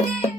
Thank you.